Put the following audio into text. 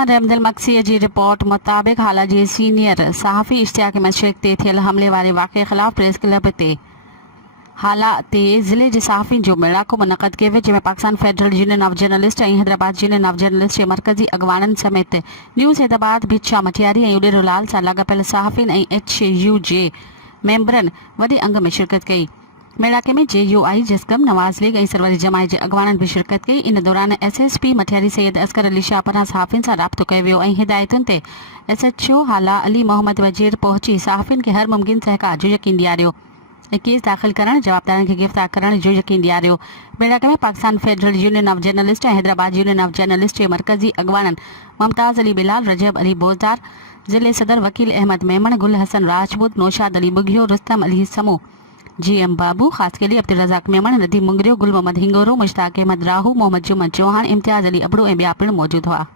मोहम्मद रहमदिल मक्सी जी रिपोर्ट मुताबिक़ हाल जे सीनियर सहाफ़ी इश्तियाक मशरक़ ते थियल हमले वारे वाक़े ख़िलाफ़ प्रेस क्लब ते हाला ते ज़िले जे सहाफ़ियुनि जो मेड़ाको मुनक़द कयो वियो, जंहिंमें Pakistan federal union of journalist ऐं हैदराबाद यूनियन ऑफ जर्नलिस्ट जे मरकज़ी अॻवाननि समेत न्यूज़ हैदराबाद भिक्षा मटियारी ऐं उॾेरोलाल सां लाॻापियल सहाफ़ियुनि ऐं HU जे मेंबरनि वॾे अंग में शिरकत कई। मेड़ाके में JUI जस्कम नवाज़ लीग ऐं सरवरी जमायत जे अॻवाननि भी शिरकत कई। इन दौरान SSP मटियारी सैयद असगर अली शाह पारां सहाफ़ियुनि सां राब्तो कयो वियो ऐं हिदायतुनि ते SHO हाला अली मोहम्मद वज़ीर पहुची सहाफ़ियुनि खे हर मुमकिन सहकार जो यकीन ॾियारियो ऐं केस दाख़िल करण, जवाबदारनि खे गिरफ़्तार करण जो यकीन ॾियारियो। मेड़ाके में Pakistan federal union of journalist ऐं हैदराबाद यूनियन ऑफ जर्नलिस्ट जे मरकज़ी अॻवाननि मुमताज़ अली बिलाल, रजब अली बोज़दार, ज़िले सदर वकील अहमद मेमण, गुल हसन राजपूत, नौशाद अली बुघियो, रुस्तम अली समू, GM बाबू, खास अली, अब्दुल रज़ाक मेमण, नदीम मुंगरियो, गुल मोहम्मद हिंगोरो, मुश्ताक अहमद राहू, मोहम्मद जुम्मन चौहान, इम्तियाज़ अली अबड़ू ऐं ॿिया पिणु मौजूद हुआ।